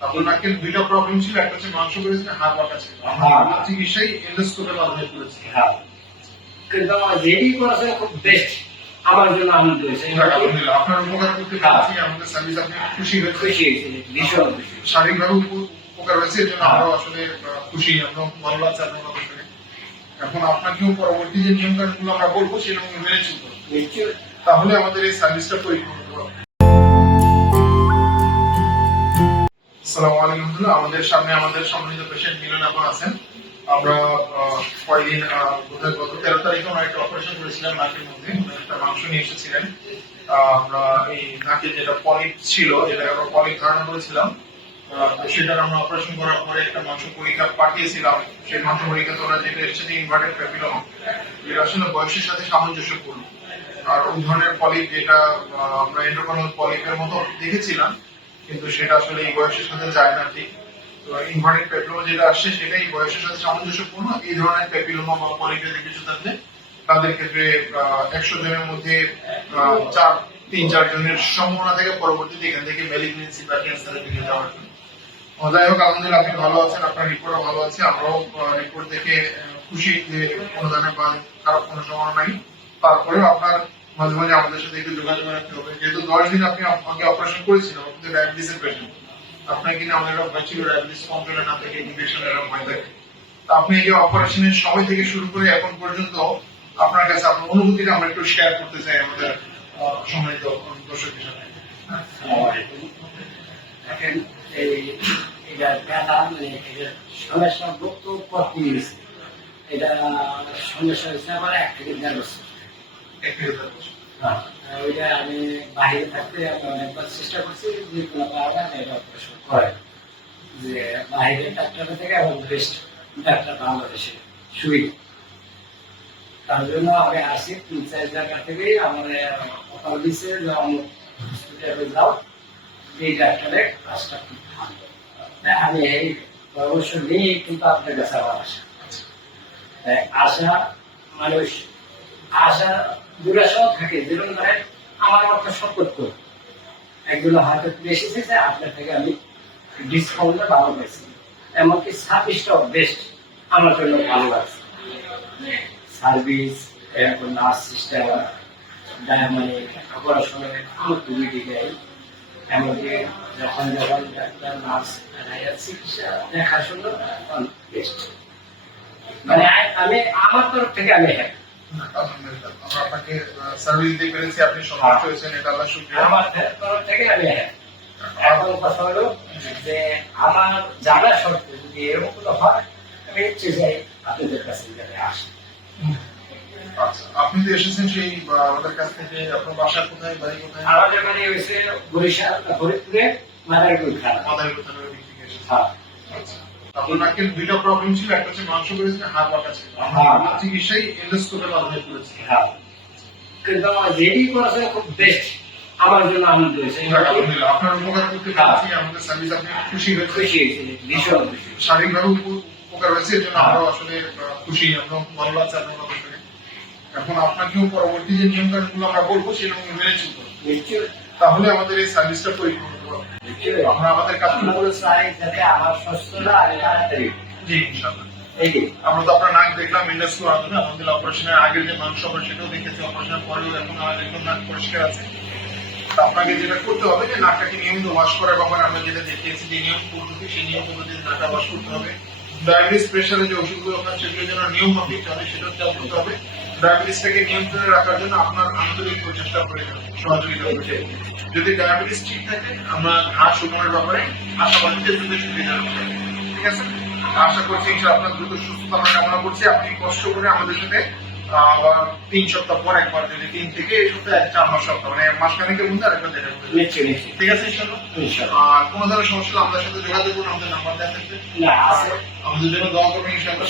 আপনার নাকের দুইটা প্রবলেম ছিল, একটা হচ্ছে মাংস বেড়েছে, হাড় বাঁকা ছিল। আপনার চিকিৎসায় এন্ডোস্কোপের মাধ্যমে করেছে। কিন্তু আমার যেটি করেছে খুব বেস্ট, আমার জন্য আনন্দ হয়েছে। আলহামদুলিল্লাহ, আপনার উপকার করতে পেরেছি, আমাদের সার্ভিস আপনি খুশি হয়েছে, ভীষণ শারীরিকভাবে উপকার হয়েছে, এর জন্য আমরাও আসলে খুশি, আপনার ভালো লাগছে আপনার কথা শুনে। এখন আপনাকেও পরবর্তী যে নিয়ম কানুনগুলো আমরা বলবো সেরকম মেনে চলতে হবে, তাহলে আমাদের এই সার্ভিসটা পরিপূর্ণ হবে। আসসালামু আলাইকুম। আমাদের সামনে আমাদের সম্মানিত পেশেন্ট মিলন এখন আছেন। আমরা কয়েকদিন বোধহয় গত 13 তারিখে আমরা একটা অপারেশন করেছিলাম নাকের মধ্যে, একটা মাংস নিয়ে এসেছিলেন। আমরা এই নাকে যেটা পলিপ ছিল, যেটা আমরা পলিপ ধারণা করেছিলাম, সেটার আমরা অপারেশন করার পরে একটা মাংস পরীক্ষা পাঠিয়েছিলাম। সেই মাংস পরীক্ষাতে ওরা যেটা এসেছে ইনভার্টেড প্যাপিলোমা, যেটা আসলে বয়সের সাথে সামঞ্জস্যপূর্ণ। আর ওই ধরনের পলিপ যেটা আমরা এন্ডোক্রোনাল পলিপের মতো দেখেছিলাম, কিন্তু সেটা আসলে এই বয়সের সাথে যায় না। ঠিক ইনভার্টেড প্যাপিলোমা যেটা আসছে সেটাই বয়সের সাথে সামঞ্জস্যপূর্ণ। এই ধরনের প্যাপিলোমা বা পলিপ যদি কিছু থাকলে তাদের ক্ষেত্রে 100 জনের মধ্যে 3-4 জনের সম্ভাবনা থেকে পরবর্তীতে এখান থেকে ম্যালিগনেন্সি বা ক্যান্সারের দিকে যাওয়ার জন্য। যাই হোক, আলহামদুলিল্লাহ আপনি ভালো আছেন, আপনার রিপোর্টও ভালো আছে। আমরাও রিপোর্ট দেখে খুশি যে কোনো ধরনের খারাপ কোনো সম্ভাবনা নাই। তারপরেও আপনার মাঝে মাঝে আমাদের সাথে একটু যোগাযোগ রাখতে হবে, যেহেতু 10 দিন আপনি আমাকে অপারেশন করেছিলেন, আপনি ডায়াবেটিসের পেশেন্ট। আপনার কিনা আমাদের একটা ভয় ছিল ডায়াবেটিস কন্ট্রোলে না থেকে ইনফেকশনের এরকম ভয় থাকে। আপনি এই যে অপারেশনের সময় থেকে শুরু করে এখন পর্যন্ত আপনার কাছে আপনার অনুভূতিটা আমরা একটু শেয়ার করতে চাই আমাদের সম্মানিত দর্শকের সাথে। সমস্যা এটা সমস্যা হয়েছে আমার 1 থেকে 1.5 বছর। ওইটা আমি বাইরে থাকতে অনেকবার চেষ্টা করছি, যে কোনো কারণে এটা অপারেশন করে, যে বাইরের ডাক্তার থেকে এবং বেস্ট ডাক্তার বাংলাদেশে সুবিধা। তার জন্য আমি আসি 3-4 জায়গা থেকেই আমার অফার দিচ্ছে যে অমুক হসপিটালে যাও, এই ডাক্তারের কাজটা খুব ভালো। আমি এই পরামর্শ নিয়ে কিন্তু আপনার কাছে আমার আশা মানুষ আশা দুরাশাও থাকে, যেমন ধরেন আমার একটা সতর্ক একগুলো হাতে বেশি থেকে আপনার থেকে আমি ডিসকাউন্টে ভালো পেয়েছি, এমনকি সার্ভিসটাও বেস্ট আমার জন্য ভালো লাগছে। সার্ভিস এরকম নার্স সিস্টেম মানে করার সময় আমার খুবই ঠিক আছে। এমনকি যখন ডাক্তার নার্স চিকিৎসা দেখাশোনা বেস্ট, মানে আমি আমার তরফ থেকে আমি হ্যাপি। আমরা আপনাকে সার্ভিস দিয়ে পেরেছি, আপনি সন্তুষ্ট হয়েছেন, এটা আল্লাহর শুকরিয়া। আমার তরফ থেকে আমি হ্যাপি। এখন কথা হলো যে আমার জানা সত্ত্বে যদি এরকম কোনো হয়, আমি ইচ্ছে চাই আপনাদের কাছে আসি। আচ্ছা, আপনি তো এসেছেন সেই আমাদের কাছ থেকে। আপনার বাসা কোথায়, বাড়ি কোথায়? আমাদের বাড়ি হয়েছে বরিশাল, ফরিদপুরে মাদারীপুর থানা। মাদারীপুর থানার দিক থেকে এসেছেন। আচ্ছা, আপনার নাকের দুইটা প্রবলেম ছিল, একটা হচ্ছে মাংস বেড়েছে, হাড় বাঁকা ছিল। আপনার চিকিৎসায় এন্ডোস্কোপের মাধ্যমে করেছে। কিন্তু আমার যেটি করেছে খুব বেস্ট, আমার জন্য আনন্দ হয়েছে। আলহামদুলিল্লাহ, আপনার উপকার করতে পেরেছি, আমাদের সার্ভিস আপনি খুশি হয়েছে, ভীষণ শারীরিকভাবে উপকার হয়েছে, এর জন্য আমরাও আসলে খুশি, আপনার ভালো লাগছে আপনার কথা শুনে। এখন আপনাকেও পরবর্তী যে নিয়ম কানুনগুলো আমরা বলবো সেরকম মেনে চলতে হবে, তাহলে আমাদের এই সার্ভিসটা পরিপূর্ণ হবে। আমরা আমাদের কাজগুলো চাই যাতে আমার সুস্থতা আগে তাড়াতাড়ি। জি, ইনশাআল্লাহ। আমরা তো আপনার নাক দেখলাম ইন্ডাস্ট্রি আনন্দ, আমাদের অপারেশনের আগের যে মাংস হবে সেটাও দেখেছি, অপারেশনের পরেও এখন আমাদের একদম নাক পরিষ্কার আছে। আপনাকে যেটা করতে হবে যে নাকটাকে নিয়মিত ওয়াশ করার ব্যাপারে আমরা যেটা দেখিয়েছি, যে নিয়ম পদ্ধতি, সেই নিয়ম পদ্ধতিতে নাকটা ওয়াশ করতে হবে। ডায়াবেটিস প্রেশারের যে ওষুধগুলো আপনার সেগুলো যেন নিয়ম মাফিক চলে সেটাও খেয়াল করতে হবে। ডায়াবেটিসটাকে নিয়ন্ত্রণে রাখার জন্য আপনার আন্তরিক প্রচেষ্টা প্রয়োজন, সহযোগিতা প্রয়োজন। যদি ডায়াবেটিস ঠিক থাকে, আমরা ঘা শুকানোর ব্যাপারে আশাবাদী যে দ্রুত সুবিধা হবে। ঠিক আছে, আশা করছি আপনার দ্রুত সুস্থতা আমরা কামনা করছি। আপনি কষ্ট করে আমাদের সাথে আবার 3 সপ্তাহ পর একবার, যদি 3 থেকে এই সপ্তাহে 4 সপ্তাহ, মানে মাসখানেকের মধ্যে আরেকবার দেখা করতে। ঠিক আছে, ইনশাআল্লাহ। কোনো ধরনের সমস্যা আমাদের সাথে যোগাযোগ করুন, আমাদের নাম্বার দেওয়া থাকবে। আমাদের জন্য দোয়া করবেন ইনশাআল্লাহ।